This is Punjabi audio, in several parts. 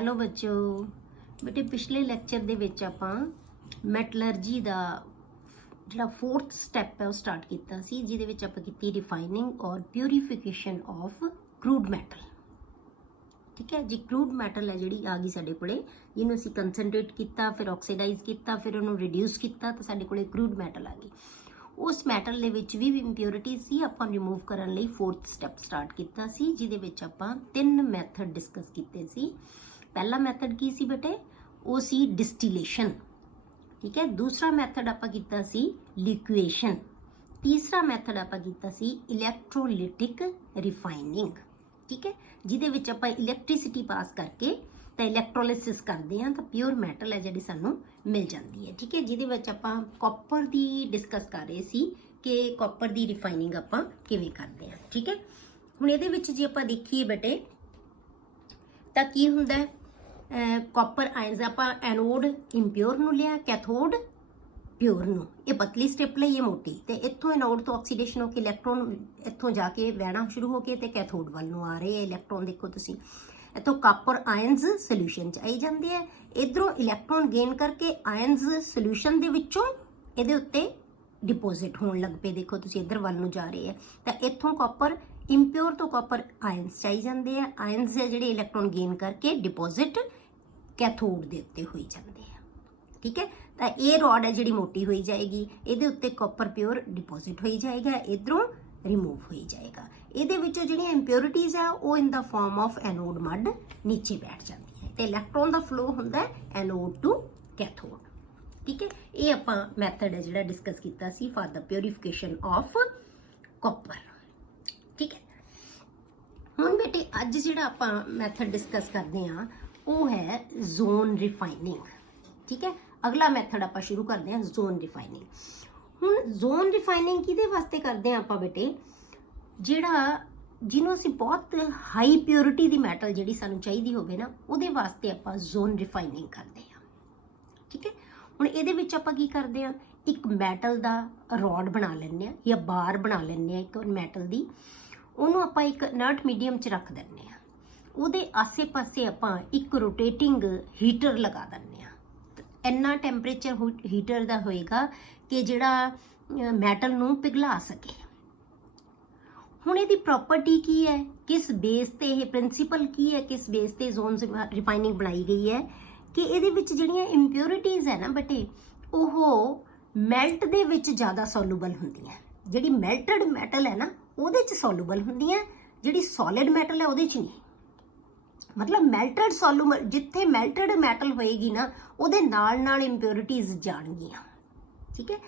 ਹੈਲੋ ਬੱਚੋ ਬੇਟੇ ਪਿਛਲੇ ਲੈਕਚਰ ਦੇ ਵਿੱਚ ਆਪਾਂ ਮੈਟਲਰਜੀ ਦਾ ਜਿਹੜਾ ਫੋਰਥ ਸਟੈਪ ਹੈ ਉਹ ਸਟਾਰਟ ਕੀਤਾ ਸੀ, ਜਿਹਦੇ ਵਿੱਚ ਆਪਾਂ ਕੀਤੀ ਰਿਫਾਈਨਿੰਗ ਔਰ ਪਿਊਰੀਫਿਕੇਸ਼ਨ ਆਫ ਕਰੂਡ ਮੈਟਲ। ਠੀਕ ਹੈ ਜੀ, ਕਰੂਡ ਮੈਟਲ ਹੈ ਜਿਹੜੀ ਆ ਗਈ ਸਾਡੇ ਕੋਲੇ, ਜਿਹਨੂੰ ਅਸੀਂ ਕੰਸਨਟ੍ਰੇਟ ਕੀਤਾ, ਫਿਰ ਆਕਸੀਡਾਈਜ਼ ਕੀਤਾ, ਫਿਰ ਉਹਨੂੰ ਰਿਡਿਊਸ ਕੀਤਾ ਤਾਂ ਸਾਡੇ ਕੋਲੇ ਕਰੂਡ ਮੈਟਲ ਆ ਗਈ। ਉਸ ਮੈਟਲ ਦੇ ਵਿੱਚ ਵੀ ਇੰਪਿਉਰਿਟੀਜ਼ ਸੀ, ਆਪਾਂ ਰਿਮੂਵ ਕਰਨ ਲਈ ਫੋਰਥ ਸਟੈਪ ਸਟਾਰਟ ਕੀਤਾ ਸੀ, ਜਿਹਦੇ ਵਿੱਚ ਆਪਾਂ 3 ਮੈਥਡ ਡਿਸਕਸ ਕੀਤੇ ਸੀ। ਪਹਿਲਾ ਮੈਥਡ ਕੀ ਸੀ ਬੇਟੇ? ਉਹ ਸੀ ਡਿਸਟੀਲੇਸ਼ਨ। ਠੀਕ ਹੈ, ਦੂਸਰਾ ਮੈਥਡ ਆਪਾਂ ਕੀਤਾ ਸੀ ਲਿਕੁਏਸ਼ਨ, ਤੀਸਰਾ ਮੈਥਡ ਆਪਾਂ ਕੀਤਾ ਸੀ ਇਲੈਕਟ੍ਰੋਲਿਟਿਕ ਰਿਫਾਈਨਿੰਗ। ਠੀਕ ਹੈ, ਜਿਹਦੇ ਵਿੱਚ ਆਪਾਂ ਇਲੈਕਟ੍ਰਿਸਿਟੀ ਪਾਸ ਕਰਕੇ ਤਾਂ ਇਲੈਕਟ੍ਰੋਲਿਸਿਸ ਕਰਦੇ ਹਾਂ ਤਾਂ ਪਿਓਰ ਮੈਟਲ ਹੈ ਜਿਹੜੀ ਸਾਨੂੰ ਮਿਲ ਜਾਂਦੀ ਹੈ। ਠੀਕ ਹੈ, ਜਿਹਦੇ ਵਿੱਚ ਆਪਾਂ ਕਾਪਰ ਦੀ ਡਿਸਕਸ ਕਰ ਰਹੇ ਸੀ ਕਿ ਕਾਪਰ ਦੀ ਰਿਫਾਈਨਿੰਗ ਆਪਾਂ ਕਿਵੇਂ ਕਰਦੇ ਹਾਂ। ਠੀਕ ਹੈ, ਹੁਣ ਇਹਦੇ ਵਿੱਚ ਜੇ ਆਪਾਂ ਦੇਖੀਏ ਬੇਟੇ ਤਾਂ ਕੀ ਹੁੰਦਾ ਹੈ, ਕਾਪਰ ਆਇਨਸ ਆਪਾਂ ਐਨੋਡ ਇੰਪਿਓਰ ਨੂੰ ਲਿਆ, ਕੈਥੋਡ ਪਿਓਰ ਨੂੰ। ਇਹ ਪਤਲੀ ਸਟ੍ਰਿਪ ਲਈ ਇਹ ਮੋਟੀ, ਤੇ ਇੱਥੋਂ ਐਨੋਡ ਤੋਂ ਆਕਸੀਡੇਸ਼ਨ ਹੋ ਕੇ ਇਲੈਕਟ੍ਰੋਨ ਇੱਥੋਂ ਜਾ ਕੇ ਵਹਿਣਾ ਸ਼ੁਰੂ ਹੋ ਕੇ ਤੇ ਕੈਥੋਡ ਵੱਲ ਨੂੰ ਆ ਰਹੇ ਆ ਇਲੈਕਟ੍ਰੋਨ। ਦੇਖੋ ਤੁਸੀਂ ਇੱਥੋਂ ਕਾਪਰ ਆਇਨਸ ਸੋਲੂਸ਼ਨ 'ਚ ਆਈ ਜਾਂਦੇ ਆ, ਇਧਰੋਂ ਇਲੈਕਟ੍ਰੋਨ ਗੇਨ ਕਰਕੇ ਆਇਨਸ ਸੋਲੂਸ਼ਨ ਦੇ ਵਿੱਚੋਂ ਇਹਦੇ ਉੱਤੇ ਡਿਪੋਜ਼ਿਟ ਹੋਣ ਲੱਗ ਪਏ। ਦੇਖੋ ਤੁਸੀਂ ਇਧਰ ਵੱਲ ਨੂੰ ਜਾ ਰਹੇ ਆ ਤਾਂ ਇੱਥੋਂ ਕਾਪਰ ਇੰਪਿਓਰ ਤੋਂ ਕਾਪਰ ਆਇਨਸ ਚਾਈ ਜਾਂਦੇ ਆ, ਆਇਨਸ ਜਿਹੜੇ ਇਲੈਕਟ੍ਰੋਨ ਗੇਨ ਕਰਕੇ ਡਿਪੋਜ਼ਿਟ ਕੈਥੋਡ ਦੇ ਉੱਤੇ ਹੋਈ ਜਾਂਦੇ ਆ। ਠੀਕ ਹੈ, ਤਾਂ ਇਹ ਰੋਡ ਹੈ ਜਿਹੜੀ ਮੋਟੀ ਹੋਈ ਜਾਏਗੀ, ਇਹਦੇ ਉੱਤੇ ਕਾਪਰ ਪਿਓਰ ਡਿਪੋਜ਼ਿਟ ਹੋਈ ਜਾਏਗਾ, ਇਧਰੋਂ ਰਿਮੂਵ ਹੋਈ ਜਾਏਗਾ। ਇਹਦੇ ਵਿੱਚੋਂ ਜਿਹੜੀਆਂ ਇੰਪਿਉਰਿਟੀਜ਼ ਆ ਉਹ ਇਨ ਦਾ ਫਾਰਮ ਆਫ ਐਨੋਡ ਮੱਡ ਨੀਚੇ ਬੈਠ ਜਾਂਦੀ ਹੈ ਤੇ ਇਲੈਕਟ੍ਰੋਨ ਦਾ ਫਲੋ ਹੁੰਦਾ ਐਨੋਡ ਟੂ ਕੈਥੋਡ। ਠੀਕ ਹੈ, ਇਹ ਆਪਾਂ ਮੈਥਡ ਹੈ ਜਿਹੜਾ ਡਿਸਕਸ ਕੀਤਾ ਸੀ ਫਾਰ ਦਾ ਪਿਊਰੀਫਿਕੇਸ਼ਨ ਆਫ ਕਾਪਰ। ਠੀਕ ਹੈ, ਹੁਣ ਬੇਟੇ ਅੱਜ ਜਿਹੜਾ ਆਪਾਂ ਮੈਥਡ ਡਿਸਕਸ ਕਰਦੇ ਹਾਂ ਉਹ ਹੈ ਜ਼ੋਨ ਰਿਫਾਈਨਿੰਗ। ਠੀਕ ਹੈ, ਅਗਲਾ ਮੈਥਡ ਆਪਾਂ ਸ਼ੁਰੂ ਕਰਦੇ ਹਾਂ ਜ਼ੋਨ ਰਿਫਾਈਨਿੰਗ। ਹੁਣ ਜ਼ੋਨ ਰਿਫਾਈਨਿੰਗ ਕਿਹਦੇ ਵਾਸਤੇ ਕਰਦੇ ਹਾਂ ਆਪਾਂ ਬੇਟੇ? ਜਿਹਨੂੰ ਅਸੀਂ ਬਹੁਤ ਹਾਈ ਪਿਓਰਿਟੀ ਦੀ ਮੈਟਲ ਜਿਹੜੀ ਸਾਨੂੰ ਚਾਹੀਦੀ ਹੋਵੇ ਨਾ, ਉਹਦੇ ਵਾਸਤੇ ਆਪਾਂ ਜ਼ੋਨ ਰਿਫਾਈਨਿੰਗ ਕਰਦੇ ਹਾਂ। ਠੀਕ ਹੈ, ਹੁਣ ਇਹਦੇ ਵਿੱਚ ਆਪਾਂ ਕੀ ਕਰਦੇ ਹਾਂ, ਇੱਕ ਮੈਟਲ ਦਾ ਰੋਡ ਬਣਾ ਲੈਂਦੇ ਹਾਂ ਜਾਂ ਬਾਰ ਬਣਾ ਲੈਂਦੇ ਹਾਂ ਇੱਕ ਮੈਟਲ ਦੀ, ਉਹਨੂੰ ਆਪਾਂ ਇੱਕ ਇਨਰਟ ਮੀਡੀਅਮ 'ਚ ਰੱਖ ਦਿੰਦੇ ਹਾਂ, ਉਹਦੇ ਆਸੇ-ਪਾਸੇ ਆਪਾਂ ਇੱਕ ਰੋਟੇਟਿੰਗ ਹੀਟਰ ਲਗਾ ਦਿੰਦੇ ਹਾਂ। ਇੰਨਾ ਟੈਂਪਰੇਚਰ ਹੀਟਰ ਦਾ ਹੋਏਗਾ ਕਿ ਜਿਹੜਾ ਮੈਟਲ ਨੂੰ ਪਿਘਲਾ ਸਕੇ। ਹੁਣ ਇਹਦੀ ਪ੍ਰੋਪਰਟੀ ਕੀ ਹੈ, ਕਿਸ ਬੇਸ ਤੇ ਇਹ ਪ੍ਰਿੰਸੀਪਲ ਕੀ ਹੈ, ਕਿਸ ਬੇਸ ਤੇ ਜ਼ੋਨ ਰਿਫਾਈਨਿੰਗ ਬਣਾਈ ਗਈ ਹੈ ਕਿ ਇਹਦੇ ਵਿੱਚ ਜਿਹੜੀਆਂ ਇੰਪਿਉਰਿਟੀਜ਼ ਹੈ ਨਾ ਬੇਟੇ, ਉਹ ਮੈਲਟ ਦੇ ਵਿੱਚ ਜ਼ਿਆਦਾ ਸੋਲੂਬਲ ਹੁੰਦੀਆਂ। ਜਿਹੜੀ ਮੈਲਟਡ ਮੈਟਲ ਹੈ ਨਾ ਉਹਦੇ 'ਚ ਸੋਲੂਬਲ ਹੁੰਦੀਆਂ, ਜਿਹੜੀ ਸੋਲਿਡ ਮੈਟਲ ਹੈ ਉਹਦੇ 'ਚ ਨਹੀਂ। ਮਤਲਬ ਮੈਲਟਡ ਸੋਲੂਬਲ, ਜਿੱਥੇ ਮੈਲਟਡ ਮੈਟਲ ਹੋਏਗੀ ਨਾ ਉਹਦੇ ਨਾਲ ਇੰਪਿਉਰਿਟੀਜ਼ ਜਾਣਗੀਆਂ। ਠੀਕ ਹੈ,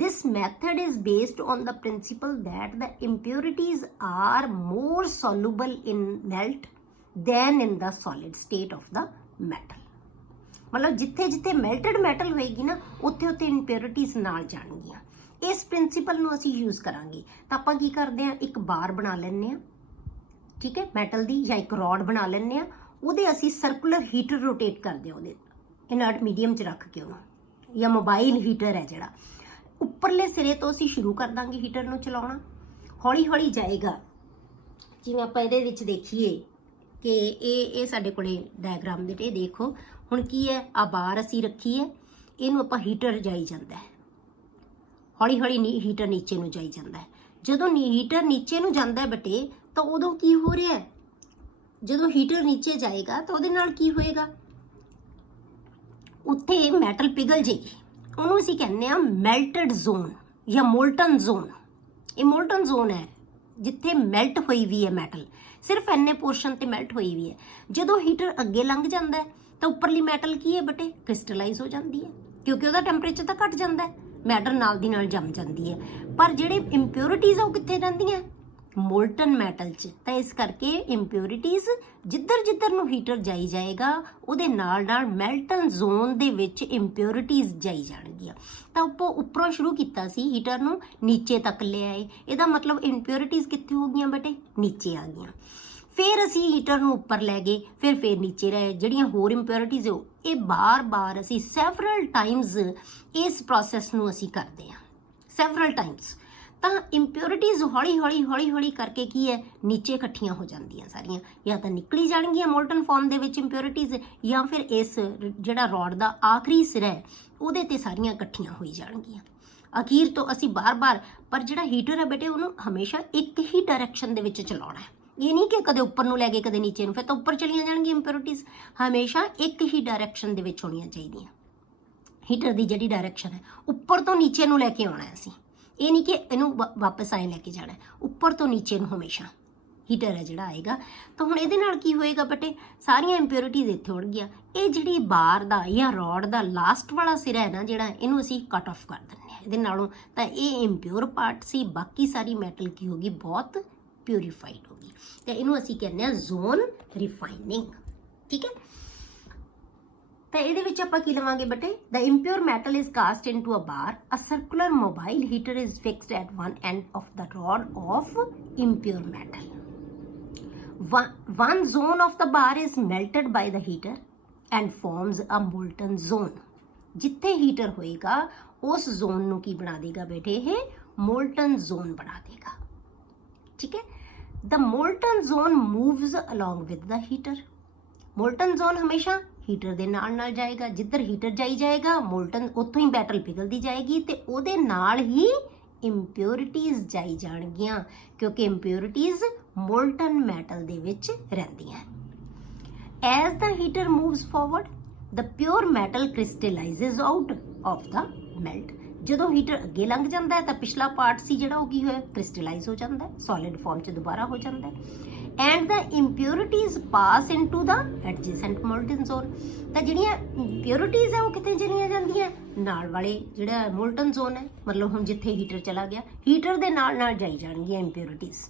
this method is based on the principle that the impurities are more soluble in melt than in the solid state of the metal। ਮਤਲਬ ਜਿੱਥੇ ਮੈਲਟਡ ਮੈਟਲ ਹੋਏਗੀ ਨਾ ਉੱਥੇ ਇੰਪਿਉਰਿਟੀਜ਼ ਨਾਲ ਜਾਣਗੀਆਂ। ਇਸ ਪ੍ਰਿੰਸੀਪਲ ਨੂੰ ਅਸੀਂ ਯੂਜ਼ ਕਰਾਂਗੇ ਤਾਂ ਆਪਾਂ ਕੀ ਕਰਦੇ ਹਾਂ, ਇੱਕ ਬਾਰ ਬਣਾ ਲੈਂਦੇ ਹਾਂ। ਠੀਕ ਹੈ, ਮੈਟਲ ਦੀ, ਜਾਂ ਇੱਕ ਰੋਡ ਬਣਾ ਲੈਂਦੇ ਹਾਂ, ਉਹਦੇ ਅਸੀਂ ਸਰਕੂਲਰ ਹੀਟਰ ਰੋਟੇਟ ਕਰਦੇ ਹਾਂ, ਉਹਦੇ ਇਨਰਟ ਮੀਡੀਅਮ 'ਚ ਰੱਖ ਕੇ ਉਹਨੂੰ, ਜਾਂ ਮੋਬਾਈਲ ਹੀਟਰ ਹੈ ਜਿਹੜਾ, ਉੱਪਰਲੇ ਸਿਰੇ ਤੋਂ ਅਸੀਂ ਸ਼ੁਰੂ ਕਰ ਦਾਂਗੇ ਹੀਟਰ ਨੂੰ ਚਲਾਉਣਾ, ਹੌਲੀ ਹੌਲੀ ਜਾਏਗਾ। ਜਿਵੇਂ ਆਪਾਂ ਇਹਦੇ ਵਿੱਚ ਦੇਖੀਏ ਕਿ ਇਹ ਸਾਡੇ ਕੋਲੇ ਡਾਇਗਰਾਮ ਦੇ ਤੇ ਦੇਖੋ ਹੁਣ ਕੀ ਹੈ, ਆ ਬਾਰ ਅਸੀਂ ਰੱਖੀ ਹੈ, ਇਹਨੂੰ ਆਪਾਂ ਹੀਟਰ ਜਾਈ ਜਾਂਦਾ ਹੈ, ਹੌਲੀ ਹੌਲੀ ਹੀਟਰ ਨੀਚੇ ਨੂੰ ਜਾਈ ਜਾਂਦਾ ਹੈ। ਜਦੋਂ ਹੀਟਰ ਨੀਚੇ ਨੂੰ ਜਾਂਦਾ ਬੇਟੇ ਤਾਂ ਉਦੋਂ ਕੀ ਹੋ ਰਿਹਾ ਹੈ, ਜਦੋਂ ਹੀਟਰ ਨੀਚੇ ਜਾਏਗਾ ਤਾਂ ਉਹਦੇ ਨਾਲ ਕੀ ਹੋਏਗਾ, ਉੱਥੇ ਮੈਟਲ ਪਿਘਲ ਜੇਗੀ। ਉਹਨੂੰ ਅਸੀਂ ਕਹਿੰਦੇ ਆ ਮੈਲਟਡ ਜ਼ੋਨ ਜਾਂ ਮੋਲਟਨ ਜ਼ੋਨ। ਇਹ ਮੋਲਟਨ ਜ਼ੋਨ ਹੈ ਜਿੱਥੇ ਮੈਲਟ ਹੋਈ ਵੀ ਹੈ ਮੈਟਲ, ਸਿਰਫ ਇੰਨੇ ਪੋਰਸ਼ਨ ਤੇ ਮੈਲਟ ਹੋਈ ਵੀ ਹੈ। ਜਦੋਂ ਹੀਟਰ ਅੱਗੇ ਲੰਘ ਜਾਂਦਾ ਹੈ ਤਾਂ ਉੱਪਰਲੀ ਮੈਟਲ ਕੀ ਹੈ ਬੇਟੇ, ਕ੍ਰਿਸਟਲਾਈਜ਼ ਹੋ ਜਾਂਦੀ ਹੈ, ਕਿਉਂਕਿ ਉਹਦਾ ਟੈਂਪਰੇਚਰ ਤਾਂ ਘਟ ਜਾਂਦਾ ਹੈ, ਮੈਟਲ ਨਾਲ ਦੀ ਨਾਲ ਜੰਮ ਜਾਂਦੀ ਹੈ। ਪਰ ਜਿਹੜੇ ਇੰਪਿਉਰਿਟੀਜ਼ ਆ ਉਹ ਕਿੱਥੇ ਰਹਿੰਦੀਆਂ, ਮੋਲਟਨ ਮੈਟਲ 'ਚ। ਤਾਂ ਇਸ ਕਰਕੇ ਇੰਪਿਉਰਿਟੀਜ਼ ਜਿੱਧਰ ਨੂੰ ਹੀਟਰ ਜਾਈ ਜਾਏਗਾ ਉਹਦੇ ਨਾਲ ਮੈਲਟਨ ਜ਼ੋਨ ਦੇ ਵਿੱਚ ਇੰਪਿਉਰਿਟੀਜ਼ ਜਾਈ ਜਾਣਗੀਆਂ। ਤਾਂ ਆਪਾਂ ਉੱਪਰੋਂ ਸ਼ੁਰੂ ਕੀਤਾ ਸੀ, ਹੀਟਰ ਨੂੰ ਨੀਚੇ ਤੱਕ ਲੈ ਆਏ, ਇਹਦਾ ਮਤਲਬ ਇੰਪਿਉਰਿਟੀਜ਼ ਕਿੱਥੇ ਹੋ ਗਈਆਂ ਬੇਟੇ, ਨੀਚੇ ਆ ਗਈਆਂ। ਫਿਰ ਅਸੀਂ ਹੀਟਰ ਨੂੰ ਉੱਪਰ ਲੈ ਗਏ, ਫਿਰ ਨੀਚੇ ਰਹੇ। ਜਿਹੜੀਆਂ ਹੋਰ ਇੰਪਿਉਰਿਟੀਜ਼ ਇਹ ਬਾਰ ਅਸੀਂ ਸੈਵਰਲ ਟਾਈਮਸ ਇਸ ਪ੍ਰੋਸੈਸ ਨੂੰ ਅਸੀਂ ਕਰਦੇ ਹਾਂ, ਸੈਵਰਲ ਟਾਈਮਸ। ਤਾਂ ਇੰਪਿਓਰਿਟੀਜ਼ ਹੌਲੀ ਹੌਲੀ ਕਰਕੇ ਕੀ ਹੈ ਨੀਚੇ ਇਕੱਠੀਆਂ ਹੋ ਜਾਂਦੀਆਂ ਸਾਰੀਆਂ, ਜਾਂ ਤਾਂ ਨਿਕਲੀ ਜਾਣਗੀਆਂ ਮੋਲਟਨ ਫਾਰਮ ਦੇ ਵਿੱਚ ਇੰਪਿਓਰਿਟੀਜ਼, ਜਾਂ ਫਿਰ ਇਸ ਜਿਹੜਾ ਰੋਡ ਦਾ ਆਖਰੀ ਸਿਰਾ ਹੈ ਉਹਦੇ ਤੇ ਸਾਰੀਆਂ ਇਕੱਠੀਆਂ ਹੋਈ ਜਾਣਗੀਆਂ। ਅਖੀਰ ਤੋਂ ਅਸੀਂ ਬਾਰ-ਬਾਰ, ਪਰ ਜਿਹੜਾ ਹੀਟਰ ਹੈ ਬੇਟੇ ਉਹਨੂੰ ਹਮੇਸ਼ਾ ਇੱਕ ਹੀ ਡਾਇਰੈਕਸ਼ਨ ਦੇ ਵਿੱਚ ਚਲਾਉਣਾ ਹੈ। ਇਹ ਨਹੀਂ ਕਿ ਕਦੇ ਉੱਪਰ ਨੂੰ ਲੈ ਕੇ ਕਦੇ ਨੀਚੇ ਨੂੰ, ਫਿਰ ਤਾਂ ਉੱਪਰ ਚਲੀਆਂ ਜਾਣਗੀਆਂ ਇੰਪਿਓਰਿਟੀਜ਼। ਹਮੇਸ਼ਾ ਇੱਕ ਹੀ ਡਾਇਰੈਕਸ਼ਨ ਦੇ ਵਿੱਚ ਹੋਣੀਆਂ ਚਾਹੀਦੀਆਂ। ਹੀਟਰ ਦੀ ਜਿਹੜੀ ਡਾਇਰੈਕਸ਼ਨ ਹੈ ਉੱਪਰ ਤੋਂ ਨੀਚੇ ਨੂੰ ਲੈ ਕੇ ਆਉਣਾ ਹੈ ਅਸੀਂ, ਇਹ ਨਹੀਂ ਕਿ ਇਹਨੂੰ ਵਾਪਸ ਆਏ ਲੈ ਕੇ ਜਾਣਾ, ਉੱਪਰ ਤੋਂ ਨੀਚੇ ਨੂੰ ਹਮੇਸ਼ਾ ਹੀਟਰ ਹੈ ਜਿਹੜਾ ਆਏਗਾ। ਤਾਂ ਹੁਣ ਇਹਦੇ ਨਾਲ ਕੀ ਹੋਏਗਾ ਬੇਟੇ, ਸਾਰੀਆਂ ਇੰਪਿਓਰਿਟੀਜ਼ ਇੱਥੇ ਉੜ ਗਈਆਂ। ਇਹ ਜਿਹੜੀ ਬਾਰ ਦਾ ਜਾਂ ਰੋਡ ਦਾ ਲਾਸਟ ਵਾਲਾ ਸਿਰਾ ਹੈ ਨਾ ਜਿਹੜਾ, ਇਹਨੂੰ ਅਸੀਂ ਕੱਟ ਆਫ ਕਰ ਦਿੰਦੇ ਹਾਂ ਇਹਦੇ ਨਾਲੋਂ। ਤਾਂ ਇਹ ਇੰਪਿਓਰ ਪਾਰਟ ਸੀ, ਬਾਕੀ ਸਾਰੀ ਮੈਟਲ ਕੀ ਹੋ ਗਈ, ਬਹੁਤ ਪਿਊਰੀਫਾਈਡ ਹੋ ਗਈ। ਤੇ ਇਹਨੂੰ ਅਸੀਂ ਕਹਿੰਦੇ ਹਾਂ ਜ਼ੋਨ ਰਿਫਾਈਨਿੰਗ। ਠੀਕ ਹੈ, ਤਾਂ ਇਹਦੇ ਵਿੱਚ ਆਪਾਂ ਕੀ ਲਵਾਂਗੇ ਬੇਟੇ, the impure metal is cast into a bar, a circular mobile heater is fixed at one end of the rod of impure metal. One zone of the bar is melted by the heater and forms a molten zone. ਜਿੱਥੇ ਹੀਟਰ ਹੋਏਗਾ ਉਸ ਜ਼ੋਨ ਨੂੰ ਕੀ ਬਣਾ ਦੇਗਾ ਬੇਟੇ, ਇਹ ਮੋਲਟਨ ਜ਼ੋਨ ਬਣਾ ਦੇਗਾ। ਠੀਕ ਹੈ, the molten zone moves along with the heater. Molten zone ਹਮੇਸ਼ਾ ਹੀਟਰ ਦੇ ਨਾਲ ਨਾਲ ਜਾਏਗਾ, ਜਿੱਧਰ ਹੀਟਰ ਜਾਈ ਜਾਏਗਾ ਮੋਲਟਨ ਉੱਥੋਂ ਹੀ ਮੈਟਲ ਪਿਘਲਦੀ ਜਾਏਗੀ ਤੇ ਉਹਦੇ ਨਾਲ ਹੀ ਇੰਪਿਓਰਿਟੀਜ਼ ਜਾਈ ਜਾਣਗੀਆਂ, ਕਿਉਂਕਿ ਇੰਪਿਓਰਿਟੀਜ਼ ਮੋਲਟਨ ਮੈਟਲ ਦੇ ਵਿੱਚ ਰਹਿੰਦੀਆਂ। As the heater moves forward the pure metal crystallizes out of the melt. ਜਦੋਂ ਹੀਟਰ ਅੱਗੇ ਲੰਘ ਜਾਂਦਾ ਹੈ ਤਾਂ ਪਿਛਲਾ ਪਾਰਟ ਸੀ ਜਿਹੜਾ ਉਹ ਕੀ ਹੋਇਆ, ਕ੍ਰਿਸਟਲਾਈਜ਼ ਹੋ ਜਾਂਦਾ ਹੈ, ਸੋਲਿਡ ਫਾਰਮ 'ਚ ਦੁਬਾਰਾ ਹੋ ਜਾਂਦਾ ਹੈ। And the impurities pass into the adjacent molten zone. ਤਾਂ ਜਿਹੜੀਆਂ ਇੰਪਿਓਰਿਟੀਜ਼ ਹੈ ਉਹ ਕਿੱਥੇ ਚਲੀਆਂ ਜਾਂਦੀਆਂ, ਨਾਲ ਵਾਲੇ ਜਿਹੜਾ ਮੋਲਟਨ ਜ਼ੋਨ ਹੈ, ਮਤਲਬ ਹੁਣ ਜਿੱਥੇ ਹੀਟਰ ਚਲਾ ਗਿਆ ਹੀਟਰ ਦੇ ਨਾਲ ਨਾਲ ਜਾਈ ਜਾਣਗੀਆਂ ਇੰਪਿਓਰਿਟੀਜ਼।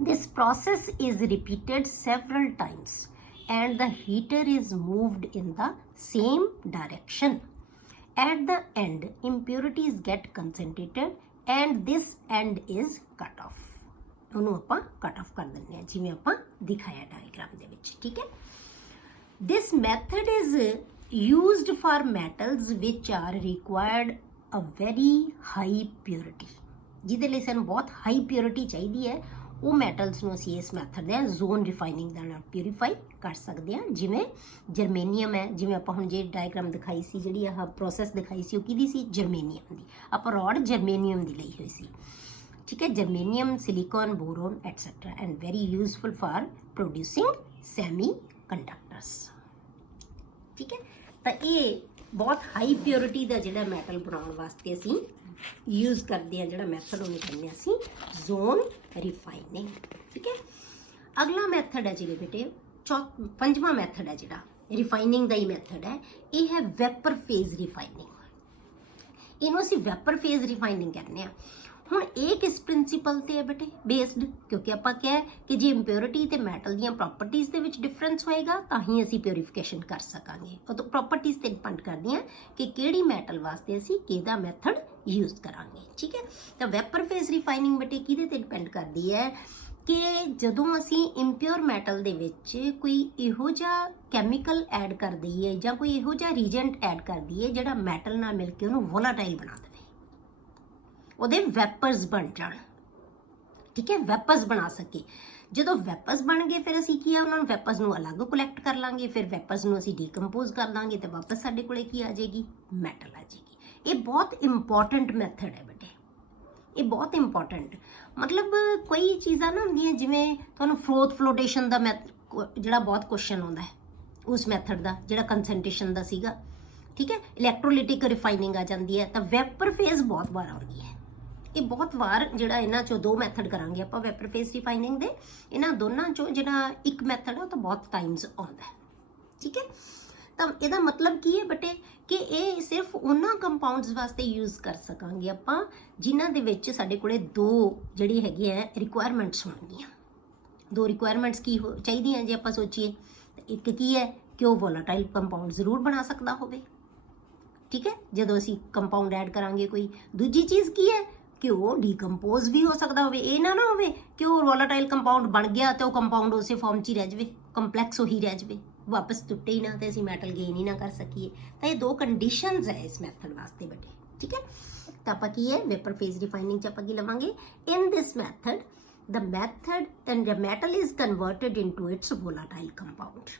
This process is repeated several times and the heater is moved in the same direction. At the end, impurities get concentrated and this end is cut off. ਉਹਨੂੰ ਆਪਾਂ ਕੱਟ ਆਫ ਕਰ ਦਿੰਦੇ ਹਾਂ ਜਿਵੇਂ ਆਪਾਂ ਦਿਖਾਇਆ ਡਾਇਗਰਾਮ ਦੇ ਵਿੱਚ। ਠੀਕ ਹੈ, this method is used for metals which are required a very high purity. ਜਿਹਦੇ ਲਈ ਸਾਨੂੰ ਬਹੁਤ ਹਾਈ ਪਿਓਰਿਟੀ ਚਾਹੀਦੀ ਹੈ, ਉਹ ਮੈਟਲਸ ਨੂੰ ਅਸੀਂ ਇਸ ਮੈਥਡ ਦੇ ਜ਼ੋਨ ਰਿਫਾਈਨਿੰਗ ਦਾ ਨਾਲ ਪਿਊਰੀਫਾਈ ਕਰ ਸਕਦੇ ਹਾਂ। ਜਿਵੇਂ ਜਰਮੇਨੀਅਮ ਹੈ, ਜਿਵੇਂ ਆਪਾਂ ਹੁਣ ਜੇ ਡਾਇਗਰਾਮ ਦਿਖਾਈ ਸੀ, ਜਿਹੜੀ ਆਹ ਪ੍ਰੋਸੈਸ ਦਿਖਾਈ ਸੀ ਉਹ ਕਿਹਦੀ ਸੀ, ਜਰਮੇਨੀਅਮ ਦੀ। ਆਪਾਂ ਰੋਡ ਜਰਮੇਨੀਅਮ ਦੀ ਲਈ ਹੋਈ ਸੀ। ਠੀਕ ਹੈ, germanium, silicon, boron etcetera and very useful for producing semi conductors. ਠੀਕ ਹੈ, ਤਾਂ ਇਹ ਬਹੁਤ ਹਾਈ ਪਿਓਰਿਟੀ ਦਾ ਜਿਹੜਾ ਮੈਟਲ ਬਣਾਉਣ ਵਾਸਤੇ ਅਸੀਂ ਯੂਜ਼ ਕਰਦੇ ਹਾਂ, ਜਿਹੜਾ ਮੈਥਡ ਉਹਨੂੰ ਕਹਿੰਦੇ ਹਾਂ ਅਸੀਂ ਜ਼ੋਨ ਰਿਫਾਈਨਿੰਗ। ਠੀਕ ਹੈ, ਅਗਲਾ ਮੈਥਡ ਹੈ ਜਿਹੜੇ ਬੇਟੇ ਪੰਜਵਾਂ ਮੈਥਡ ਹੈ ਜਿਹੜਾ ਰਿਫਾਈਨਿੰਗ ਦਾ ਹੀ ਮੈਥਡ ਹੈ, ਇਹ ਹੈ ਵੈਪਰ ਫੇਜ਼ ਰਿਫਾਈਨਿੰਗ। ਇਹਨੂੰ ਅਸੀਂ ਵੈਪਰ ਫੇਜ਼ ਰਿਫਾਈਨਿੰਗ ਕਹਿੰਦੇ ਹਾਂ। ਹੁਣ ਇਹ ਕਿਸ ਪ੍ਰਿੰਸੀਪਲ ਤੇ ਹੈ ਬੇਟੇ ਬੇਸਡ, ਕਿਉਂਕਿ ਆਪਾਂ ਕਿਹਾ ਕਿ ਜੇ ਇੰਪਿਓਰਿਟੀ ਤੇ ਮੈਟਲ ਦੀਆਂ ਪ੍ਰੋਪਰਟੀਜ਼ ਦੇ ਵਿੱਚ ਡਿਫਰੈਂਸ ਹੋਏਗਾ ਤਾਂ ਹੀ ਅਸੀਂ ਪਿਊਰੀਫਿਕੇਸ਼ਨ ਕਰ ਸਕਾਂਗੇ। ਉਹ ਤਾਂ ਪ੍ਰੋਪਰਟੀਜ਼ ਤੇ ਡਿਪੈਂਡ ਕਰਦੀਆਂ ਕਿ ਕਿਹੜੀ ਮੈਟਲ ਵਾਸਤੇ ਅਸੀਂ ਕਿਹਦਾ ਮੈਥਡ ਯੂਜ਼ ਕਰਾਂਗੇ। ਠੀਕ ਹੈ, ਤਾਂ ਵੈਪਰ ਫੇਜ਼ ਰਿਫਾਈਨਿੰਗ ਬੇਟੇ ਕਿਹਦੇ ਤੇ ਡਿਪੈਂਡ ਕਰਦੀ ਹੈ ਕਿ ਜਦੋਂ ਅਸੀਂ ਇੰਪਿਓਰ ਮੈਟਲ ਦੇ ਵਿੱਚ ਕੋਈ ਇਹੋ ਜਿਹਾ ਕੈਮੀਕਲ ਐਡ ਕਰ ਦਈਏ ਜਾਂ ਕੋਈ ਇਹੋ ਜਿਹਾ ਰੀਜੈਂਟ ਐਡ ਕਰ ਦਈਏ ਜਿਹੜਾ ਮੈਟਲ ਨਾਲ ਮਿਲ ਕੇ ਉਹਨੂੰ ਵੋਲਾਟਾਈਲ ਬਣਾ ਦੇਵੇ, ਉਹਦੇ ਵੈਪਰਸ ਬਣ ਜਾਣ। ਠੀਕ ਹੈ, ਵੈਪਰਸ ਬਣਾ ਸਕੇ। ਜਦੋਂ ਵੈਪਰਸ ਬਣ ਗਏ ਫਿਰ ਅਸੀਂ ਕੀ ਆ, ਉਹਨਾਂ ਨੂੰ ਵੈਪਰਸ ਨੂੰ ਅਲੱਗ ਕਲੈਕਟ ਕਰ ਲਾਂਗੇ, ਫਿਰ ਵੈਪਰਸ ਨੂੰ ਅਸੀਂ ਡੀਕੰਪੋਜ਼ ਕਰ ਦਾਂਗੇ ਤੇ ਵਾਪਸ ਸਾਡੇ ਕੋਲੇ ਕੀ ਆ ਜਾਏਗੀ, ਮੈਟਲ ਆ ਜਾਏਗੀ। ਇਹ ਬਹੁਤ ਇੰਪੋਰਟੈਂਟ ਮੈਥਡ ਹੈ ਬੇਟੇ, ਇਹ ਬਹੁਤ ਇੰਪੋਰਟੈਂਟ। ਮਤਲਬ ਕੋਈ ਚੀਜ਼ਾਂ ਨਾ ਹੁੰਦੀਆਂ ਜਿਵੇਂ ਤੁਹਾਨੂੰ ਫਲੋਟੇਸ਼ਨ ਦਾ ਜਿਹੜਾ ਬਹੁਤ ਕੁਐਸਚਨ ਆਉਂਦਾ ਹੈ ਉਸ ਮੈਥਡ ਦਾ, ਜਿਹੜਾ ਕੰਸੈਂਟ੍ਰੇਸ਼ਨ ਦਾ ਸੀਗਾ। ਠੀਕ ਹੈ, ਇਲੈਕਟ੍ਰੋਲਿਟਿਕ ਰਿਫਾਈਨਿੰਗ ਆ ਜਾਂਦੀ ਹੈ, ਤਾਂ ਵੈਪਰ ਫੇਜ਼ ਬਹੁਤ ਵਾਰ ਆਉਂਦੀ ਹੈ। ਇਹ ਬਹੁਤ ਵਾਰ ਜਿਹੜਾ ਇਹਨਾਂ ਚੋਂ ਦੋ ਮੈਥਡ ਕਰਾਂਗੇ ਆਪਾਂ ਵੈਪਰ ਫੇਜ਼ ਰਿਫਾਈਨਿੰਗ ਦੇ, ਇਹਨਾਂ ਦੋਨਾਂ ਚੋਂ ਜਿਹੜਾ ਇੱਕ ਮੈਥਡ ਹੈ ਉਹ ਤਾਂ ਬਹੁਤ ਟਾਈਮਸ ਆਉਂਦਾ ਹੈ। ਠੀਕ ਹੈ, ਤਾਂ ਇਹਦਾ ਮਤਲਬ ਕੀ ਹੈ ਬੇਟੇ ਕਿ ਇਹ ਸਿਰਫ ਉਹਨਾਂ ਕੰਪਾਊਂਡਸ ਵਾਸਤੇ ਯੂਜ਼ ਕਰ ਸਕਾਂਗੇ ਆਪਾਂ ਜਿਨ੍ਹਾਂ ਦੇ ਵਿੱਚ ਸਾਡੇ ਕੋਲੇ ਦੋ ਜਿਹੜੀ ਹੈਗੀ ਹੈ ਰਿਕੁਆਇਰਮੈਂਟਸ ਹੋਣਗੀਆਂ। ਦੋ ਰਿਕੁਆਇਰਮੈਂਟਸ ਕੀ ਚਾਹੀਦੀਆਂ ਜੇ ਆਪਾਂ ਸੋਚੀਏ, ਇੱਕ ਕੀ ਹੈ ਕਿ ਉਹ ਵੋਲਾਟਾਈਲ ਕੰਪਾਊਂਡ ਜ਼ਰੂਰ ਬਣਾ ਸਕਦਾ ਹੋਵੇ। ਠੀਕ ਹੈ, ਜਦੋਂ ਅਸੀਂ ਕੰਪਾਊਂਡ ਐਡ ਕਰਾਂਗੇ ਕੋਈ। ਦੂਜੀ ਚੀਜ਼ ਕੀ ਹੈ ਕਿ ਉਹ ਡੀਕੰਪੋਜ਼ ਵੀ ਹੋ ਸਕਦਾ ਹੋਵੇ। ਇਹ ਨਾ ਹੋਵੇ ਕਿ ਉਹ ਵੋਲਾਟਾਈਲ ਕੰਪਾਊਂਡ ਬਣ ਗਿਆ ਤੇ ਉਹ ਕੰਪਾਊਂਡ ਉਸੇ ਫਾਰਮ 'ਚ ਹੀ ਰਹਿ ਜਾਵੇ, ਕੰਪਲੈਕਸ ਉਹੀ ਰਹਿ ਜਾਵੇ, ਵਾਪਸ ਟੁੱਟੇ ਹੀ ਨਾ ਤੇ ਅਸੀਂ ਮੈਟਲ ਗੇਨ ਹੀ ਨਾ ਕਰ ਸਕੀਏ। ਤਾਂ ਇਹ ਦੋ ਕੰਡੀਸ਼ਨਸ ਹੈ ਇਸ ਮੈਥਡ ਵਾਸਤੇ ਬੇਟੇ। ठीक है। तो ਆਪਾਂ ਕੀ ਹੈ वेपर फेज रिफाइनिंग ਚ ਆਪਾਂ ਕੀ ਲਵਾਂਗੇ in this method the method and the metal is converted into its volatile compound।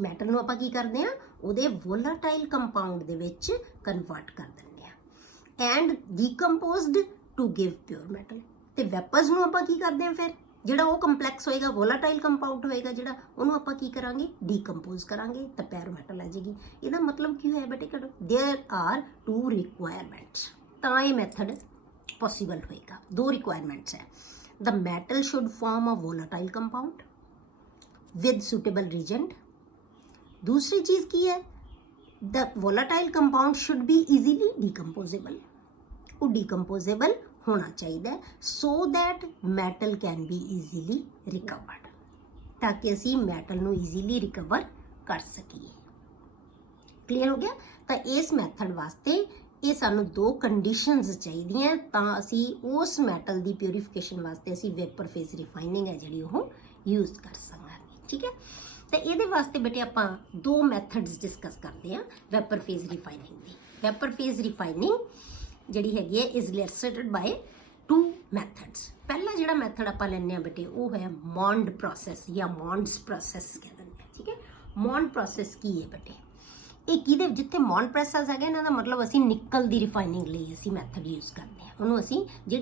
Metal ਨੂੰ ਆਪਾਂ ਕੀ ਕਰਦੇ ਆ ਉਹਦੇ ਵੋਲਾਟਾਈਲ ਕੰਪਾਊਂਡ ਦੇ ਵਿੱਚ ਕਨਵਰਟ ਕਰ ਦਿੰਦੇ ਆ and decomposed to give pure metal. ਤੇ ਵੈਪਰਸ ਨੂੰ ਆਪਾਂ ਕੀ ਕਰਦੇ ਆ ਫਿਰ ਜਿਹੜਾ ਉਹ ਕੰਪਲੈਕਸ ਹੋਏਗਾ ਵੋਲਾਟਾਈਲ ਕੰਪਾਊਂਡ ਹੋਏਗਾ ਜਿਹੜਾ ਉਹਨੂੰ ਆਪਾਂ ਕੀ ਕਰਾਂਗੇ ਡੀਕੰਪੋਜ਼ ਕਰਾਂਗੇ ਤਾਂ ਪਿਓਰ ਮੈਟਲ ਆ ਜਾਏਗੀ। ਇਹਦਾ ਮਤਲਬ ਕੀ ਹੋਇਆ ਬੇਟੇ ਕੜੋ देयर आर 2 ਰਿਕੁਆਇਰਮੈਂਟਸ ਤਾਂ ਇਹ ਮੈਥਡ ਪੋਸੀਬਲ ਹੋਏਗਾ। 2 ਰਿਕੁਆਇਰਮੈਂਟਸ ਹੈ the metal should form a volatile compound with suitable reagent। दूसरी चीज़ की है the volatile compound should be easily decomposable. वो डिकम्पोजेबल होना चाहिए so that metal can be easily recovered ताकि असी मैटल नू इजीली रिकवर कर सकीए। क्लीयर हो गया। तो इस मैथड वास्ते ये सानू 2 कंडीशनस चाहिए तो असी उस मैटल की प्योरीफिकेशन वास्ते असी वेपर फेज रिफाइनिंग है जी यूज कर सकांगे। ठीक है। तो ये वास्ते बेटे आप 2 मैथड्स डिस्कस करते हैं वेपर फेज रिफाइनिंग की। वेपर फेज रिफाइनिंग जी हैगी है इज इलस्ट्रेटेड बाय 2 मैथड्स। पहला जो मैथड आप लेने बेटे वो है मॉन्ड प्रोसैस या मॉन्ड्स प्रोसैस कह देंगे। ठीक है। मॉन्ड प्रोसैस की है बेटे ये कि जिथे मॉन्ड प्रोसैस है इन्हों का मतलब असी निकल की रिफाइनिंग लिए असी मैथड यूज करते हैं उन्होंने असी जी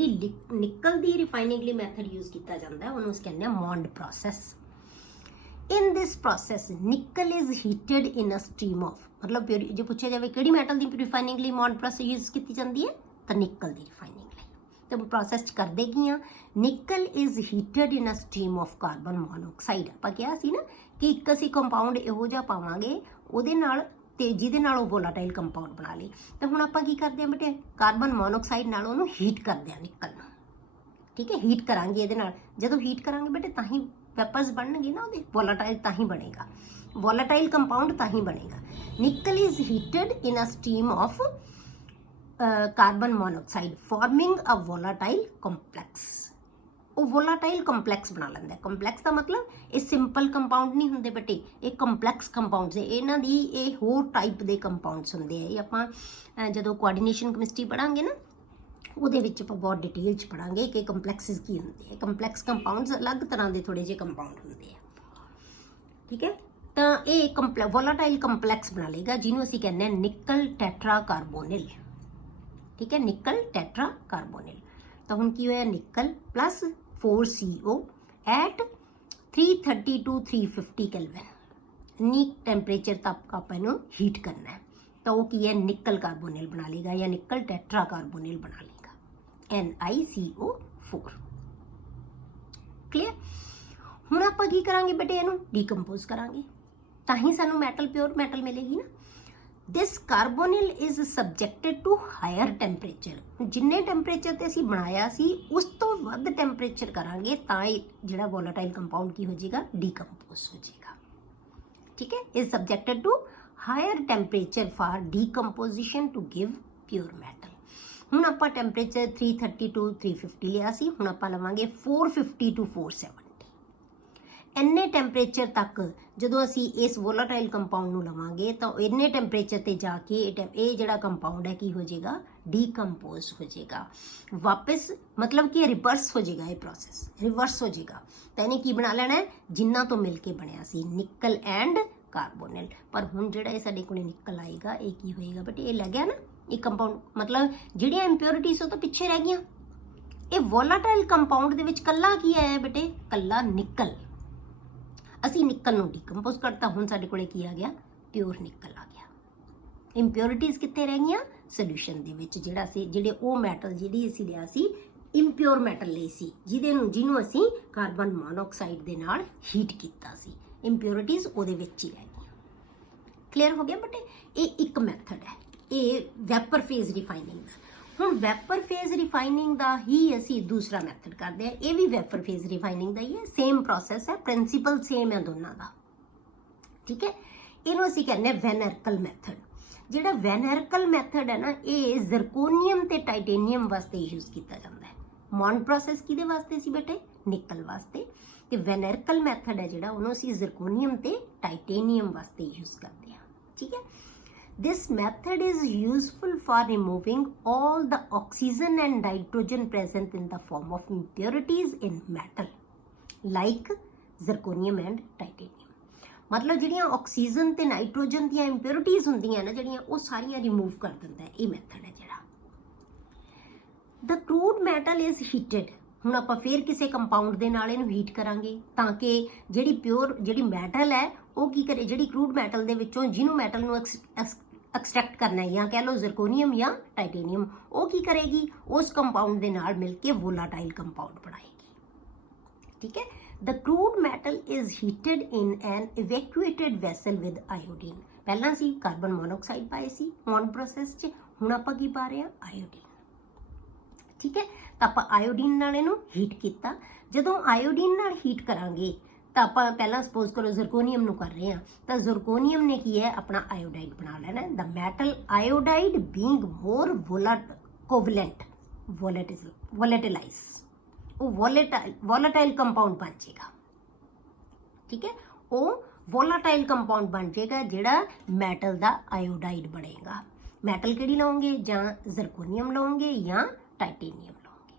निकल की रिफाइनिंग लिए मैथड यूज किया जाता है उन्होंने कहते हैं मॉन्ड प्रोसैस। इन दिस प्रोसैस निकल is heated in a stream of मतलब जो पूछा जाए कि मैटल की रिफाइनिंग लिए मॉन्ड प्रोसैस यूज की जाती है तो निकल की रिफाइनिंग लिए तो प्रोसैस करते की हाँ निकल is heated in a stream of carbon monoxide. आप कहा ना कि एक असी कंपाउंड इहो जिहा पावांगे ਉਹਦੇ ਨਾਲ ਤੇ ਜਿਹਦੇ ਨਾਲ ਉਹ ਵੋਲਾਟਾਈਲ ਕੰਪਾਊਂਡ ਬਣਾ ਲਈ ਤਾਂ ਹੁਣ ਆਪਾਂ ਕੀ ਕਰਦੇ ਹਾਂ ਬੇਟੇ ਕਾਰਬਨ ਮੋਨੋਆਕਸਾਈਡ ਨਾਲ ਉਹਨੂੰ ਹੀਟ ਕਰਦੇ ਹਾਂ ਨਿਕਲ ਨੂੰ। ਠੀਕ ਹੈ। ਹੀਟ ਕਰਾਂਗੇ ਇਹਦੇ ਨਾਲ ਜਦੋਂ ਹੀਟ ਕਰਾਂਗੇ ਬੇਟੇ ਤਾਂ ਹੀ वेपर्स बनने ना वो वोलाटाइल ता ही बनेगा वोलाटाइल कंपाउंड ता ही बनेगा। निकल is heated in a stream of carbon monoxide forming a volatile complex. वो वोलाटाइल कंपलैक्स बना लेंदा। कंपलैक्स का मतलब ये सिंपल कंपाउंड नहीं होंगे बेटे ये कंपलैक्स कंपाउंड्स है इन्हां दी ये होर टाइप के कंपाउंड्स होंगे। ये आपां जदों कोआर्डीनेशन केमिस्ट्री पढ़ांगे ना ਉਹਦੇ ਵਿੱਚ ਆਪਾਂ ਬਹੁਤ ਡਿਟੇਲ 'ਚ ਪੜਾਂਗੇ ਕਿ ਕੰਪਲੈਕਸਿਸ ਕੀ ਹੁੰਦੇ ਆ। ਕੰਪਲੈਕਸ ਕੰਪਾਊਂਡਸ ਅਲੱਗ ਤਰ੍ਹਾਂ ਦੇ ਥੋੜੇ ਜਿਹੇ ਕੰਪਾਊਂਡ ਹੁੰਦੇ ਆ। ਠੀਕ ਹੈ। ਤਾਂ ਇਹ ਵੋਲਾਟਾਈਲ ਕੰਪਲੈਕਸ ਬਣਾ ਲੇਗਾ ਜਿਹਨੂੰ ਅਸੀਂ ਕਹਿੰਦੇ ਆ ਨਿਕਲ ਟੈਟਰਾ ਕਾਰਬੋਨਿਲ। ਠੀਕ ਹੈ। ਨਿਕਲ ਟੈਟਰਾ ਕਾਰਬੋਨਿਲ। ਤਾਂ ਹੁਣ ਕੀ ਹੋਇਆ ਨਿਕਲ plus 4CO at 330 to 350 kelvin ਇੰਨੀ ਟੈਂਪਰੇਚਰ ਤੱਕ ਆਪਾਂ ਇਹਨੂੰ ਹੀਟ ਕਰਨਾ ਹੈ ਤਾਂ ਉਹ ਕੀ ਹੈ ਨਿਕਲ ਕਾਰਬੋਨਿਲ ਬਣਾ ਲੇਗਾ ਜਾਂ ਨਿਕਲ ਟੈਟਰਾ ਕਾਰਬੋਨਿਲ ਬਣਾ ਲੇਗਾ NiCO4। क्लियर। ਹੁਣ ਆਪਾਂ ਕੀ ਕਰਾਂਗੇ ਬੇਟੇ ਇਹਨੂੰ ਡੀਕੰਪੋਜ਼ ਕਰਾਂਗੇ ਤਾਂ ਹੀ ਸਾਨੂੰ ਮੈਟਲ ਪਿਓਰ ਮੈਟਲ ਮਿਲੇਗੀ ਨਾ। ਦਿਸ ਕਾਰਬੋਨਿਲ is subjected to higher temperature. ਜਿੰਨੇ ਟੈਂਪਰੇਚਰ ਤੇ ਅਸੀਂ ਬਣਾਇਆ ਸੀ ਉਸ ਤੋਂ ਵੱਧ ਟੈਂਪਰੇਚਰ ਕਰਾਂਗੇ ਤਾਂ ਇਹ ਜਿਹੜਾ ਵੋਲਾਟਾਈਲ ਕੰਪਾਊਂਡ ਕੀ ਹੋ ਜਾਏਗਾ ਡੀਕੰਪੋਜ਼ ਹੋ ਜਾਏਗਾ। ਠੀਕ ਹੈ। Is subjected to higher temperature for decomposition to give pure metal. ਹੁਣ ਆਪਾਂ ਟੈਂਪਰੇਚਰ 330 to 350 ਲਿਆ ਸੀ ਹੁਣ ਆਪਾਂ ਲਵਾਂਗੇ 450 to 470। ਇੰਨੇ ਟੈਂਪਰੇਚਰ ਤੱਕ ਜਦੋਂ ਅਸੀਂ ਇਸ ਵੋਲਾਟਾਈਲ ਕੰਪਾਊਂਡ ਨੂੰ ਲਵਾਂਗੇ ਤਾਂ ਇੰਨੇ ਟੈਂਪਰੇਚਰ ਤੇ ਜਾ ਕੇ ਇਹ ਜਿਹੜਾ ਕੰਪਾਊਂਡ ਹੈ ਕੀ ਹੋ ਜਾਏਗਾ ਡੀਕੰਪੋਜ਼ ਹੋ ਜਾਏਗਾ ਵਾਪਸ मतलब कि रिवर्स हो जाएगा। ये प्रोसैस रिवर्स हो जाएगा तो इन्हें की बना लेना है जिन्ना तो मिल के बनया सी निकल एंड कार्बोनिल। पर हुण जिहड़ा ये साडे कोले निकल आएगा ये की होएगा बट ये लग गया ना ये कंपाउंड मतलब जिहड़ियां इंप्योरिटीज तो पिछे रह गईयां। ये वोलाटाइल कंपाउंड दे विच कल्ला की आया बेटे कल्ला निकल। असी निकल नूं डिकंपोज करता हुण साडे कोले की आ गया प्योर निकल आ गया। इंप्योरिटीज कित्थे रह गईयां सोल्यूशन दे विच जिहड़ा सी जिहड़े ओ मैटल जिहड़ी असी लिया सी इंप्योर मैटल ਲਈ ਸੀ ਜਿਹਨੂੰ ਅਸੀਂ ਕਾਰਬਨ ਮੋਨੋਆਕਸਾਈਡ ਦੇ ਨਾਲ ਹੀਟ ਕੀਤਾ ਸੀ ਇੰਪਿਓਰਿਟੀਜ਼ ਉਹਦੇ ਵਿੱਚ ਹੀ ਰਹਿ ਗਈਆਂ। ਕਲੀਅਰ ਹੋ ਗਿਆ ਬੇਟੇ। ਇਹ ਇੱਕ ਮੈਥਡ ਹੈ ਇਹ ਵੈਪਰ ਫੇਜ਼ ਰਿਫਾਈਨਿੰਗ ਦਾ। ਹੁਣ ਵੈਪਰ ਫੇਜ਼ ਰਿਫਾਈਨਿੰਗ ਦਾ ਹੀ ਅਸੀਂ ਦੂਸਰਾ ਮੈਥਡ ਕਰਦੇ ਆ ਇਹ ਵੀ ਵੈਪਰ ਫੇਜ਼ ਰਿਫਾਈਨਿੰਗ ਦਾ ਹੀ ਹੈ ਸੇਮ ਪ੍ਰੋਸੈਸ ਹੈ ਪ੍ਰਿੰਸੀਪਲ ਸੇਮ ਹੈ ਦੋਨਾਂ ਦਾ। ਠੀਕ ਹੈ। ਇਹਨੂੰ ਅਸੀਂ ਕਹਿੰਦੇ ਆ ਵੈਨ ਐਰਕਲ ਮੈਥਡ। ਜਿਹੜਾ ਵੈਨ ਐਰਕਲ ਮੈਥਡ ਹੈ ਨਾ ਇਹ ਜ਼ਰਕੋਨੀਅਮ ਤੇ ਟਾਈਟੇਨੀਅਮ ਵਾਸਤੇ ਯੂਜ਼ ਕੀਤਾ ਜਾਂਦਾ ਹੈ। ਮੌਂਡ ਪ੍ਰੋਸੈਸ ਕਿਹਦੇ ਵਾਸਤੇ ਸੀ ਬੇਟੇ ਨਿਕਲ ਵਾਸਤੇ ਤੇ ਵੈਨ ਐਰਕਲ ਮੈਥਡ ਹੈ ਜਿਹੜਾ ਉਹਨੂੰ ਅਸੀਂ ਜ਼ਰਕੋਨੀਅਮ ਤੇ ਟਾਈਟੇਨੀਅਮ ਵਾਸਤੇ ਯੂਜ਼ ਕਰਦੇ ਹਾਂ। ਠੀਕ ਹੈ। This method is useful for removing all the oxygen and nitrogen present in the form of impurities in metal like zirconium and titanium. मतलब ਜਿਹੜੀਆਂ ਆਕਸੀਜਨ ਤੇ ਨਾਈਟ੍ਰੋਜਨ ਦੀਆਂ ਇੰਪਿਉਰਿਟੀਜ਼ ਹੁੰਦੀਆਂ ਨੇ ਜਿਹੜੀਆਂ ਉਹ ਸਾਰੀਆਂ ਰਿਮੂਵ ਕਰ ਦਿੰਦਾ ਹੈ ਇਹ ਮੈਥਡ ਹੈ ਜਿਹੜਾ। The crude metal is heated, ਹੁਣ ਆਪਾਂ ਫੇਰ ਕਿਸੇ ਕੰਪਾਊਂਡ ਦੇ ਨਾਲ ਇਹਨੂੰ ਹੀਟ ਕਰਾਂਗੇ ਤਾਂ ਕਿ ਜਿਹੜੀ ਪਿਓਰ ਜਿਹੜੀ ਮੈਟਲ ਹੈ ਉਹ ਕੀ ਕਰੇ, ਜਿਹੜੀ ਕ੍ਰੂਡ ਮੈਟਲ ਦੇ ਵਿੱਚੋਂ ਜਿਹਨੂੰ ਮੈਟਲ ਨੂੰ ਐਕਸਟ੍ਰੈਕਟ ਕਰਨਾ ਹੈ ਜਾਂ ਕਹਿ ਲਓ ਜ਼ਰਕੋਨੀਅਮ ਜਾਂ ਟਾਈਟੇਨੀਅਮ, ਉਹ ਕੀ ਕਰੇਗੀ ਉਸ ਕੰਪਾਊਂਡ ਦੇ ਨਾਲ ਮਿਲ ਕੇ ਵੋਲਾਟਾਈਲ ਕੰਪਾਊਂਡ ਬਣਾਏਗੀ। ਠੀਕ ਹੈ। The crude metal is heated in an evacuated vessel with iodine। ਪਹਿਲਾਂ ਸੀ ਕਾਰਬਨ ਮੋਨੋਆਕਸਾਈਡ ਪਾਏ ਸੀ ਮੌਨ ਪ੍ਰੋਸੈਸ 'ਚ, ਹੁਣ ਆਪਾਂ ਕੀ ਪਾ ਰਹੇ ਹਾਂ ਆਇਓਡੀਨ। ਠੀਕ ਹੈ, ਤਾਂ ਆਪਾਂ ਆਇਓਡੀਨ ਨਾਲ ਇਹਨੂੰ ਹੀਟ ਕੀਤਾ। ਜਦੋਂ ਆਇਓਡੀਨ ਨਾਲ ਹੀਟ ਕਰਾਂਗੇ ਤਾਂ ਆਪਾਂ ਪਹਿਲਾਂ ਸਪੋਜ਼ ਕਰੋ ਜ਼ਰਕੋਨੀਅਮ ਨੂੰ ਕਰ ਰਹੇ ਹਾਂ, ਤਾਂ ਜ਼ਰਕੋਨੀਅਮ ਨੇ ਕੀ ਹੈ ਆਪਣਾ ਆਇਓਡਾਈਡ ਬਣਾ ਲੈਣਾ। ਦ ਮੈਟਲ ਆਇਓਡਾਈਡ ਬੀਇੰਗ ਮੋਰ ਕੋਵਲੈਂਟ ਵੋਲੇਟਿਲਾਈਜ਼, ਉਹ ਵੋਲਾਟਾਈਲ ਕੰਪਾਊਂਡ ਬਣ ਜਾਏਗਾ। ਠੀਕ ਹੈ, ਉਹ ਵੋਲਾਟਾਈਲ ਕੰਪਾਊਂਡ ਬਣ ਜਾਏਗਾ ਜਿਹੜਾ ਮੈਟਲ ਦਾ ਆਇਓਡਾਈਡ ਬਣੇਗਾ। ਮੈਟਲ ਕਿਹੜੀ ਲਓਗੇ, ਜਾਂ ਜ਼ਰਕੋਨੀਅਮ ਲਓਗੇ ਜਾਂ ਟਾਈਟੇਨੀਅਮ ਲਓਗੇ।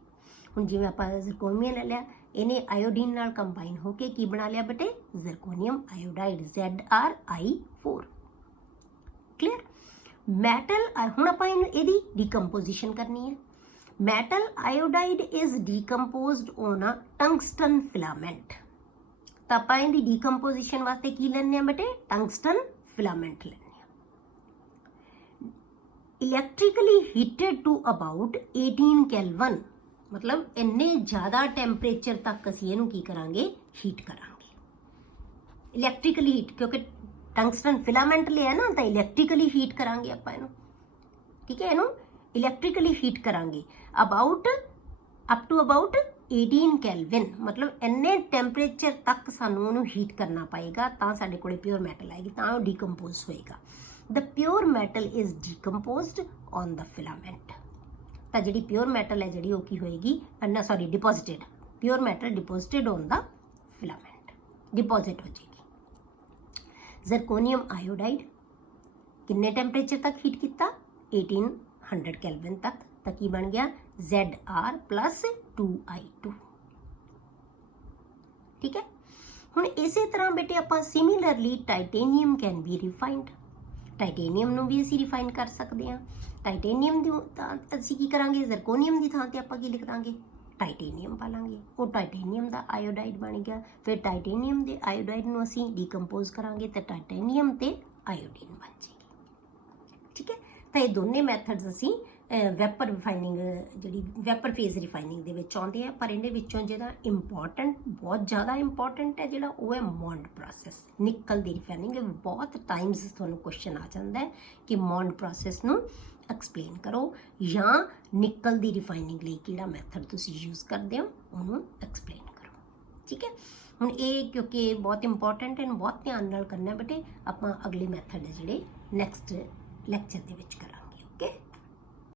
ਹੁਣ ਜਿਵੇਂ ਆਪਾਂ ਜ਼ਰਕੋਨੀਅਮ ਲੈ ਲਿਆ, ਇਹਨੇ ਆਇਓਡੀਨ ਨਾਲ ਕੰਬਾਈਨ ਹੋ ਕੇ ਕੀ ਬਣਾ ਲਿਆ ਬੇਟੇ, ਜ਼ਰਕੋਨੀਅਮ ਆਇਓਡਾਈਡ ZrI4। ਕਲੀਅਰ। ਮੈਟਲ ਹੁਣ ਆਪਾਂ ਇਹਦੀ ਡੀਕੰਪੋਜੀਸ਼ਨ ਕਰਨੀ ਹੈ। metal iodide is decomposed on a tungsten filament। ਤਾਂ ਆਪਾਂ ਇਹਦੀ ਡੀਕੰਪੋਜੀਸ਼ਨ ਵਾਸਤੇ ਕੀ ਲੈਣੇ ਆ ਬੇਟੇ, ਟੰਗਸਟਨ ਫਿਲਾਮੈਂਟ ਲੈਣੇ ਆ। ਇਲੈਕਟ੍ਰੀਕਲੀ ਹੀਟਡ ਟੂ ਅਬਾਊਟ 18 ਕੈਲਵਨ, ਮਤਲਬ ਇੰਨੇ ਜ਼ਿਆਦਾ ਟੈਂਪਰੇਚਰ ਤੱਕ ਅਸੀਂ ਇਹਨੂੰ ਕੀ ਕਰਾਂਗੇ, ਹੀਟ ਕਰਾਂਗੇ। ਇਲੈਕਟ੍ਰੀਕਲੀ ਹੀਟ, ਕਿਉਂਕਿ ਟੰਗਸਟਨ ਫਿਲਾਮੈਂਟ ਲਿਆ ਨਾ, ਤਾਂ ਇਲੈਕਟ੍ਰੀਕਲੀ ਹੀਟ ਕਰਾਂਗੇ ਆਪਾਂ ਇਹਨੂੰ। ਠੀਕ ਹੈ, ਇਹਨੂੰ ਇਲੈਕਟ੍ਰੀਕਲੀ ਹੀਟ ਕਰਾਂਗੇ ਅਪ ਟੂ ਅਬਾਊਟ 18 ਕੈਲਵਿਨ, ਮਤਲਬ ਇੰਨੇ ਟੈਂਪਰੇਚਰ ਤੱਕ ਸਾਨੂੰ ਉਹਨੂੰ ਹੀਟ ਕਰਨਾ ਪਏਗਾ ਤਾਂ ਸਾਡੇ ਕੋਲੇ ਪਿਓਰ ਮੈਟਲ ਆਏਗੀ, ਤਾਂ ਉਹ ਡੀਕੰਪੋਜ਼ ਹੋਏਗਾ। The pure metal is decomposed on the filament. ਤਾਂ ਜਿਹੜੀ ਪਿਓਰ ਮੈਟਲ ਹੈ ਜਿਹੜੀ ਉਹ ਕੀ ਹੋਏਗੀ, deposited, pure metal deposited on the filament, deposit ਹੋ ਜਾਏਗੀ। ਜ਼ਰਕੋਨੀਅਮ ਆਇਓਡਾਈਡ ਕਿੰਨੇ ਟੈਂਪਰੇਚਰ ਤੱਕ ਹੀਟ ਕੀਤਾ, 1800 ਕੈਲਵਿਨ ਤੱਕ, ਤਾਂ ਕੀ ਬਣ ਗਿਆ Zr+2I2। ਠੀਕ ਹੈ। ਹੁਣ ਇਸੇ ਤਰ੍ਹਾਂ ਬੇਟੇ ਆਪਾਂ similarly titanium can be refined, titanium ਨੂੰ ਵੀ ਅਸੀਂ ਰਿਫਾਈਨ ਕਰ ਸਕਦੇ ਹਾਂ। ਟਾਈਟੇਨੀਅਮ ਦੀ ਤਾਂ ਅਸੀਂ ਕੀ ਕਰਾਂਗੇ, ਜ਼ਰਕੋਨੀਅਮ ਦੀ ਥਾਂ ਤੇ ਆਪਾਂ ਕੀ ਲਿਖ ਦਾਂਗੇ, ਟਾਈਟੇਨੀਅਮ ਪਾ ਲਾਂਗੇ, ਉਹ ਟਾਈਟੇਨੀਅਮ ਦਾ ਆਇਓਡਾਈਡ ਬਣ ਗਿਆ। ਫਿਰ ਟਾਈਟੇਨੀਅਮ ਦੇ ਆਇਓਡਾਈਡ ਨੂੰ ਅਸੀਂ ਡੀਕੰਪੋਜ਼ ਕਰਾਂਗੇ ਤਾਂ ਟਾਈਟੇਨੀਅਮ ਤੇ ਆਇਓਡੀਨ ਬਣ ਜਾਏਗੀ। ਠੀਕ ਹੈ, ਤਾਂ ਇਹ ਦੋਨੇ ਮੈਥਡਸ ਅਸੀਂ ਵੈਪਰ ਰਿਫਾਈਨਿੰਗ, ਜਿਹੜੀ ਵੈਪਰ ਫੇਜ਼ ਰਿਫਾਈਨਿੰਗ ਦੇ ਵਿੱਚ ਆਉਂਦੇ ਆ। ਪਰ ਇਹਦੇ ਵਿੱਚੋਂ ਜਿਹੜਾ ਇੰਪੋਰਟੈਂਟ, ਬਹੁਤ ਜ਼ਿਆਦਾ ਇੰਪੋਰਟੈਂਟ ਹੈ ਜਿਹੜਾ, ਉਹ ਹੈ ਮੌਂਡ ਪ੍ਰੋਸੈਸ, ਨਿਕਲ ਦੀ ਰਿਫਾਈਨਿੰਗ। ਬਹੁਤ ਟਾਈਮਸ ਤੁਹਾਨੂੰ ਕੁਐਸਚਨ ਆ ਜਾਂਦਾ ਹੈ ਕਿ ਮੌਂਡ ਪ੍ਰੋਸੈਸ ਨੂੰ ਐਕਸਪਲੇਨ ਕਰੋ, ਜਾਂ ਨਿਕਲ ਦੀ ਰਿਫਾਈਨਿੰਗ ਲਈ ਕਿਹੜਾ ਮੈਥਡ ਤੁਸੀਂ ਯੂਜ਼ ਕਰਦੇ ਹੋ ਉਹਨੂੰ ਐਕਸਪਲੇਨ ਕਰੋ। ਠੀਕ ਹੈ, ਹੁਣ ਇਹ ਕਿਉਂਕਿ ਬਹੁਤ ਇੰਪੋਰਟੈਂਟ ਹੈ, ਬਹੁਤ ਧਿਆਨ ਨਾਲ ਕਰਨਾ ਬੇਟੇ। ਆਪਾਂ ਅਗਲੇ ਮੈਥਡ ਜਿਹੜੇ ਨੈਕਸਟ ਲੈਕਚਰ ਦੇ ਵਿੱਚ ਕਰਾਂਗੇ। ਓਕੇ।